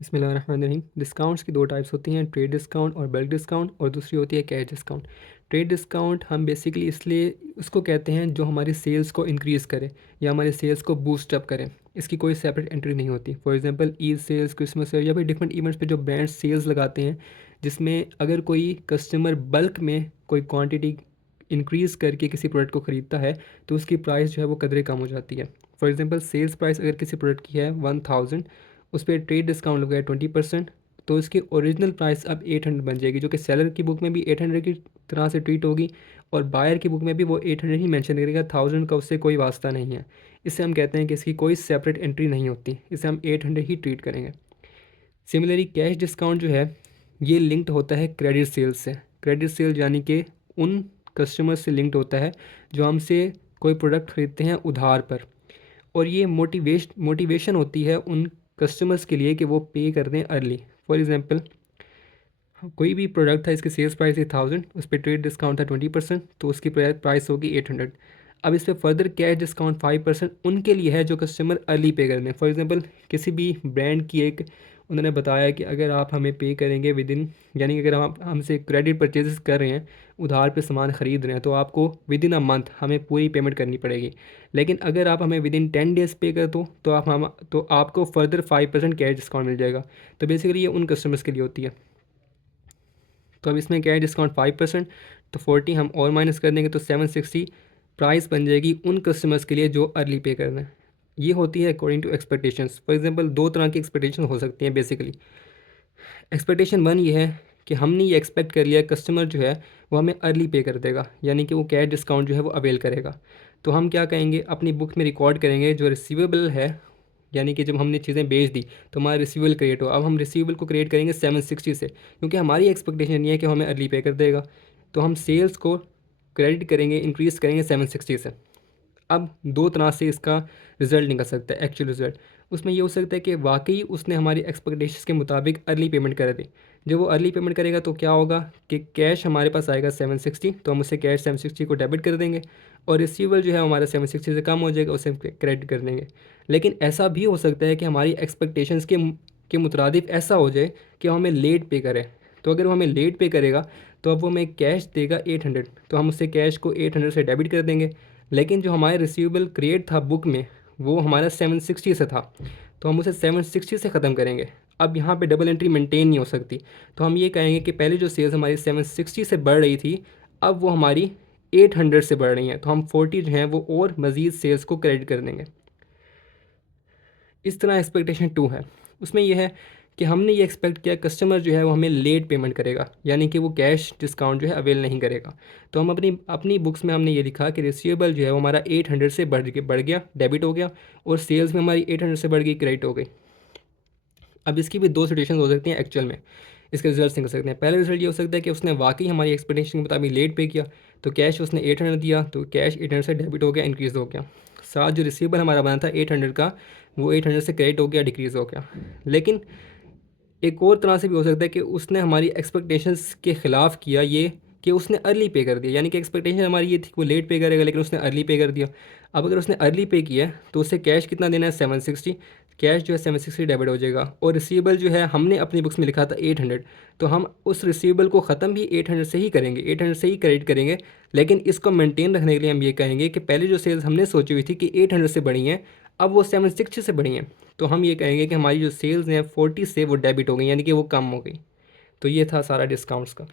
बिस्मिल्लाहिर्रहमानिर्रहीम। डिस्काउंट्स की दो टाइप्स होती हैं, ट्रेड डिस्काउंट और बल्क डिस्काउंट, और दूसरी होती है कैश डिस्काउंट। ट्रेड डिस्काउंट हम बेसिकली इसलिए उसको कहते हैं जो हमारी सेल्स को इंक्रीज़ करे या हमारे सेल्स को बूस्ट अप करे। इसकी कोई सेपरेट एंट्री नहीं होती। For example Eid sales, Christmas sale या फिर डिफरेंट इवेंट्स पे जो ब्रांड्स सेल्स लगाते हैं, जिसमें अगर कोई कस्टमर बल्क में कोई क्वांटिटी इंक्रीज़ करके किसी प्रोडक्ट को ख़रीदता है तो उसकी प्राइस जो है वो कदरे कम हो जाती है। फॉर एग्जांपल सेल्स प्राइस अगर किसी प्रोडक्ट की है 1000, उस पर ट्रेड डिस्काउंट लग गया 20%, तो इसकी ओरिजिनल प्राइस अब 800 बन जाएगी, जो कि सेलर की बुक में भी 800 की तरह से ट्रीट होगी और बायर की बुक में भी वो 800 ही मेंशन करेगा, 1000 का उससे कोई वास्ता नहीं है। इससे हम कहते हैं कि इसकी कोई सेपरेट एंट्री नहीं होती, इसे हम 800 ही ट्रीट करेंगे। सिमिलरली कैश डिस्काउंट जो है ये लिंक्ड होता है क्रेडिट सेल्स से। क्रेडिट सेल यानी कि उन कस्टमर से लिंक्ड होता है जो हमसे कोई प्रोडक्ट ख़रीदते हैं उधार पर, और ये मोटिवेशन होती है उन कस्टमर्स के लिए कि वो पे कर दें अर्ली। फॉर एग्जांपल कोई भी प्रोडक्ट था, इसकी सेल्स प्राइस थी 1000, उस पर ट्रेड डिस्काउंट था 20%, तो उसकी प्राइस होगी 800। अब इस पर फर्दर कैश डिस्काउंट 5% उनके लिए है जो कस्टमर अर्ली पे कर दें। फॉर एग्जांपल किसी भी ब्रांड की एक उन्होंने बताया कि अगर आप हमें पे करेंगे विद इन, यानी कि अगर आप हमसे क्रेडिट परचेजेस कर रहे हैं, उधार पे सामान ख़रीद रहे हैं, तो आपको विद इन अ मंथ हमें पूरी पेमेंट करनी पड़ेगी। लेकिन अगर आप हमें विद इन 10 डेज़ पे कर दो तो आपको फर्दर 5% कैश डिस्काउंट मिल जाएगा। तो बेसिकली ये उन कस्टमर्स के लिए होती है। तो अब इसमें क्या है, डिस्काउंट 5%, तो 40 हम और माइनस कर देंगे तो 760 प्राइस बन जाएगी उन कस्टमर्स के लिए जो अर्ली पे कर रहे हैं। ये होती है according to expectations. For example दो तरह की एक्सपेक्टेशन हो सकती हैं बेसिकली। एक्सपेक्टेशन वन ये है कि हमने ये एक्सपेक्ट कर लिया कस्टमर जो है वो हमें अर्ली पे कर देगा, यानी कि वो कैश डिस्काउंट जो है वो अवेल करेगा। तो हम क्या कहेंगे, अपनी बुक में रिकॉर्ड करेंगे जो रिसीवेबल है, यानी कि जब हमने चीज़ें बेच दी तो हमारा रिसीवेबल क्रिएट हो। अब हम रिसीवेबल को क्रिएट करेंगे 760 से, क्योंकि हमारी एक्सपेक्टेशन ये है कि वो हमें अर्ली पे कर देगा। तो हम सेल्स को क्रेडिट करेंगे, इंक्रीज़ करेंगे 760 से। अब दो तरह से इसका रिज़ल्ट निकल सकता है, एक्चुअल रिज़ल्ट। उसमें ये हो सकता है कि वाकई उसने हमारी एक्सपेक्टेशंस के मुताबिक अर्ली पेमेंट कर दी। जब वो अर्ली पेमेंट करेगा तो क्या होगा कि कैश हमारे पास आएगा 760, तो हम उसे कैश 760 को डेबिट कर देंगे, और रिसीवेबल जो है हमारा 760 से कम हो जाएगा, उसे हम क्रेडिट कर देंगे। लेकिन ऐसा भी हो सकता है कि हमारी एक्सपेक्टेशंस के मुताबिक ऐसा हो जाए कि वो हमें लेट पे करे। तो अगर वो हमें लेट पे करेगा तो अब वो हमें कैश देगा 800, तो हम उससे कैश को 800 से डेबिट कर देंगे। लेकिन जो हमारे रिसीवेबल क्रिएट था बुक में वो हमारा 760 से था, तो हम उसे 760 से ख़त्म करेंगे। अब यहाँ पे डबल एंट्री मेंटेन नहीं हो सकती, तो हम ये कहेंगे कि पहले जो सेल्स हमारी 760 से बढ़ रही थी अब वो हमारी 800 से बढ़ रही हैं, तो हम 40 जो हैं वो और मज़ीद सेल्स को क्रेडिट कर देंगे। इस तरह एक्सपेक्टेशन टू है, उसमें यह है कि हमने ये एक्सपेक्ट किया कस्टमर जो है वो हमें लेट पेमेंट करेगा, यानी कि वो कैश डिस्काउंट जो है अवेल नहीं करेगा। तो हम अपनी अपनी बुक्स में हमने ये लिखा कि रिसीवेबल जो है वो हमारा 800 से बढ़ गया, डेबिट हो गया, और सेल्स में हमारी 800 से बढ़ गई, क्रेडिट हो गई। अब इसकी भी दो सिचुएशन हो सकती हैं एक्चुअल में, इसके रिजल्ट निकल सकते हैं। पहला रिजल्ट ये हो सकता है कि उसने वाकई हमारी एक्सपेक्टेशन के मुताबिक लेट पे किया, तो कैश उसने 800 दिया, तो कैश 800 से डेबिट हो गया, इंक्रीज़ हो गया। साथ जो रिसीवेबल हमारा बना था 800 का, वो 800 से क्रेडिट हो गया, डिक्रीज़ हो गया। लेकिन एक और तरह से भी हो सकता है कि उसने हमारी एक्सपेक्टेशंस के ख़िलाफ़ किया, ये कि उसने अर्ली पे कर दिया, यानी कि एक्सपेक्टेशन हमारी ये थी कि वो लेट पे करेगा लेकिन उसने अर्ली पे कर दिया। अब अगर उसने अर्ली पे किया तो उसे कैश कितना देना है, 760। कैश जो है 760 डेबिट हो जाएगा, और रिसीवेबल जो है हमने अपनी बुक्स में लिखा था 800, तो हम उस रिसीवेबल को ख़त्म भी 800 से ही करेंगे, 800 से ही क्रेडिट करेंगे। लेकिन इसको मेंटेन रखने के लिए हम ये कहेंगे कि पहले जो सेल्स हमने सोची हुई थी कि 800 से बढ़ी हैं, अब वो 760 से बढ़ी हैं, तो हम ये कहेंगे कि हमारी जो सेल्स हैं 40 से वो डेबिट हो गई, यानी कि वो कम हो गई। तो ये था सारा डिस्काउंट्स का।